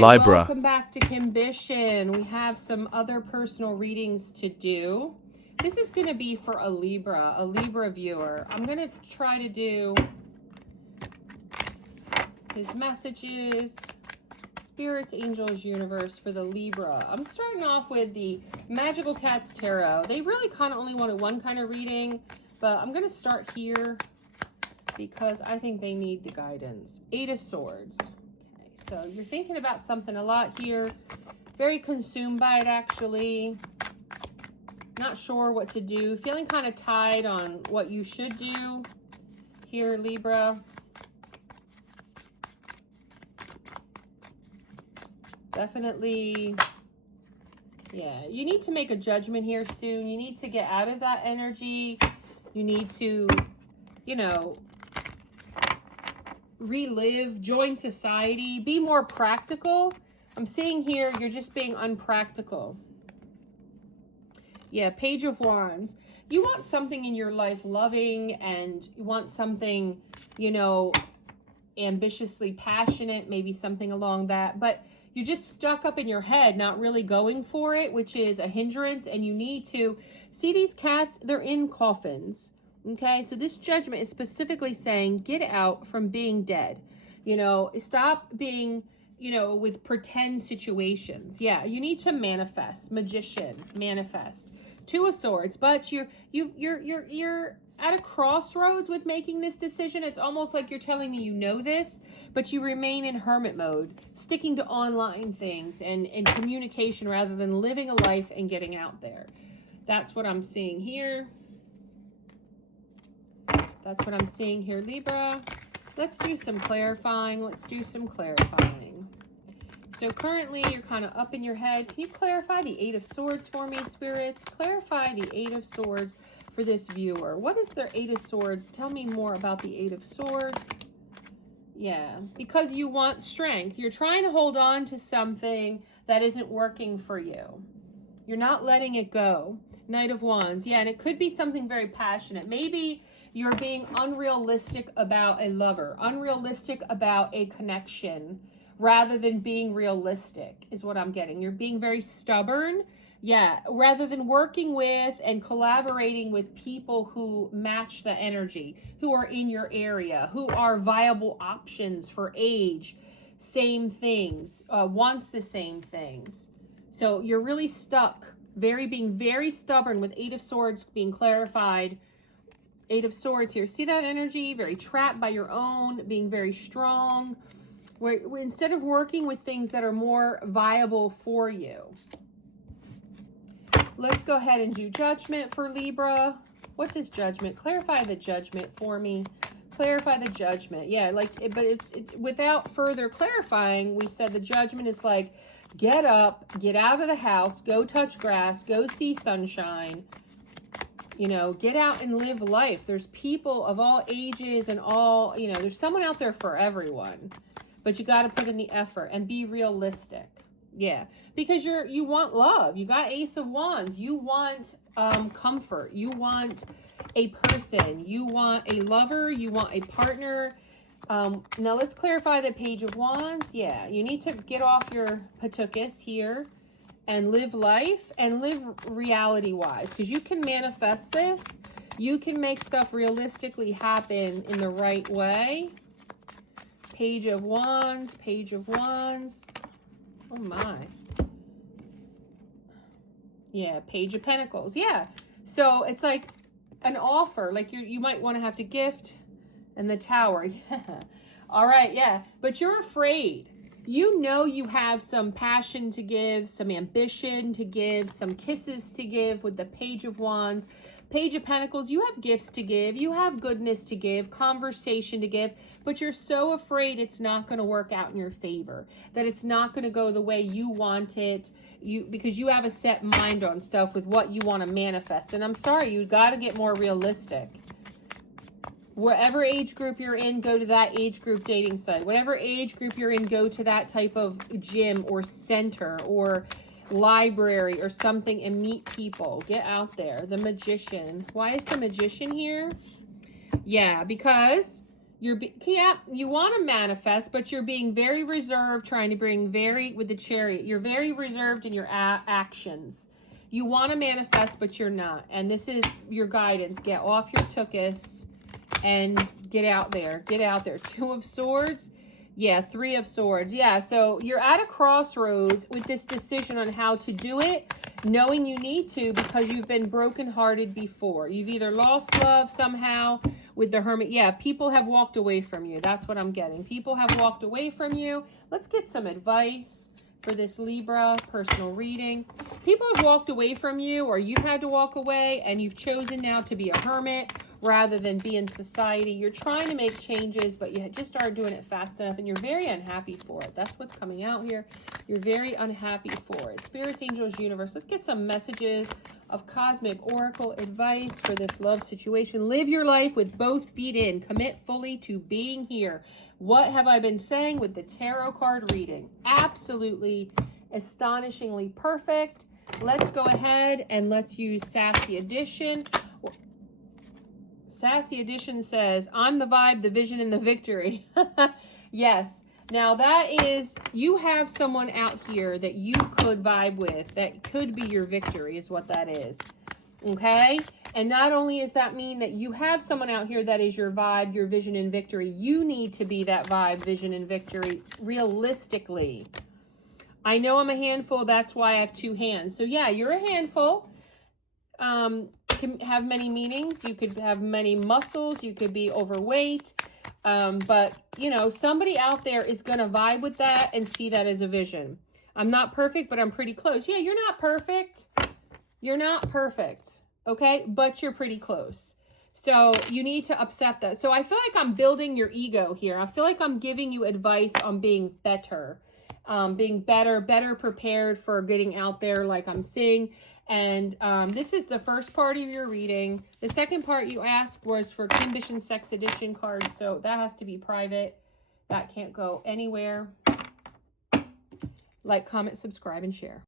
right, Libra. welcome back to Kimbition. We have some other personal readings to do. This is going to be for a Libra viewer. I'm going to try to do his messages, spirits, angels, universe for the Libra. I'm starting off with the Magical Cats Tarot. They really kind of only wanted one kind of reading, but I'm going to start here because I think they need the guidance. Eight of Swords. So you're thinking about something a lot here. Very consumed by it, actually. Not sure what to do. Feeling kind of tied on what you should do here, Libra. Definitely, yeah. You need to make a judgment here soon. You need to get out of that energy. You need to, you know, relive, join society, be more practical. I'm seeing here you're just being unpractical. Yeah, Page of Wands. You want something in your life loving, and you want something, you know, ambitiously passionate, maybe something along that, but you're just stuck up in your head, not really going for it, which is a hindrance, and you need to see these cats, they're in coffins. Okay, so this judgment is specifically saying, get out from being dead. You know, stop being, you know, with pretend situations. Yeah, you need to manifest. Magician, manifest. Two of Swords, but you're at a crossroads with making this decision. It's almost like you're telling me you know this, but you remain in hermit mode, sticking to online things and communication rather than living a life and getting out there. That's what I'm seeing here. That's what I'm seeing here, Libra. Let's do some clarifying. Let's do some clarifying. So currently you're kind of up in your head. Can you clarify the Eight of Swords for me, spirits? Clarify the Eight of Swords for this viewer. What is their Eight of Swords? Tell me more about the Eight of Swords. Yeah, because you want strength. You're trying to hold on to something that isn't working for you. You're not letting it go. Knight of Wands. Yeah, and it could be something very passionate. Maybe you're being unrealistic about a lover, unrealistic about a connection, rather than being realistic is what I'm getting. You're being very stubborn. Yeah, rather than working with and collaborating with people who match the energy, who are in your area, who are viable options for age, same things, wants the same things. So you're really stuck, being very stubborn with Eight of Swords being clarified. Eight of Swords here. See that energy? Very trapped by your own, being very strong. Where instead of working with things that are more viable for you. Let's go ahead and do judgment for Libra. What does judgment? Clarify the judgment for me. Clarify the judgment. Yeah, like, but it's without further clarifying, we said the judgment is like, get up, get out of the house, go touch grass, go see sunshine. You know, get out and live life. There's people of all ages and all, you know, there's someone out there for everyone. But you got to put in the effort and be realistic. Yeah, because you want love. You got Ace of Wands. You want comfort. You want a person. You want a lover. You want a partner. Now let's clarify the Page of Wands. Yeah, you need to get off your patukas here and live life and live reality-wise, because you can manifest this. You can make stuff realistically happen in the right way. Page of Wands, Page of Wands. Oh my. Yeah, Page of Pentacles. Yeah. So it's like an offer. Like you might want to have to gift. And the Tower. Yeah. All right, yeah. But you're afraid. You know you have some passion to give, some ambition to give, some kisses to give with the Page of Wands. Page of Pentacles, you have gifts to give, you have goodness to give, conversation to give, but you're so afraid it's not going to work out in your favor, that it's not going to go the way you want it, because you have a set mind on stuff with what you want to manifest. And I'm sorry, you got to get more realistic. Whatever age group you're in, go to that age group dating site. Whatever age group you're in, go to that type of gym or center or library or something and meet people. Get out there. The Magician. Why is the Magician here? Yeah, because Yeah, you want to manifest, but you're being very reserved, trying to bring with the Chariot. You're very reserved in your actions. You want to manifest, but you're not. And this is your guidance. Get off your tuchus and get out there. Get out there. 2 of Swords. Yeah, 3 of Swords. Yeah, so you're at a crossroads with this decision on how to do it, knowing you need to because you've been brokenhearted before. You've either lost love somehow with the Hermit. Yeah, people have walked away from you. That's what I'm getting. People have walked away from you. Let's get some advice for this Libra personal reading. People have walked away from you, or you've had to walk away, and you've chosen now to be a hermit rather than be in society. You're trying to make changes, but you just aren't doing it fast enough, and you're very unhappy for it. That's what's coming out here. You're very unhappy for it. Spirits, angels, universe. Let's get some messages of cosmic oracle advice for this love situation. Live your life with both feet in. Commit fully to being here. What have I been saying with the tarot card reading? Absolutely, astonishingly perfect. Let's go ahead and let's use Sassy Edition. Sassy Edition says, I'm the vibe, the vision, and the victory. Yes. Now that is, you have someone out here that you could vibe with, that could be your victory is what that is. Okay? And not only does that mean that you have someone out here that is your vibe, your vision, and victory, you need to be that vibe, vision, and victory realistically. I know I'm a handful, that's why I have 2 hands. So yeah, you're a handful. Can have many meanings. You could have many muscles. You could be overweight. But, you know, somebody out there is going to vibe with that and see that as a vision. I'm not perfect, but I'm pretty close. Yeah, you're not perfect. You're not perfect, okay? But you're pretty close. So you need to accept that. So I feel like I'm building your ego here. I feel like I'm giving you advice on being better. Being better prepared for getting out there like I'm seeing. And this is the first part of your reading. The second part you asked was for Kimbition Sex Edition cards, so that has to be private. That can't go anywhere. Like, comment, subscribe, and share.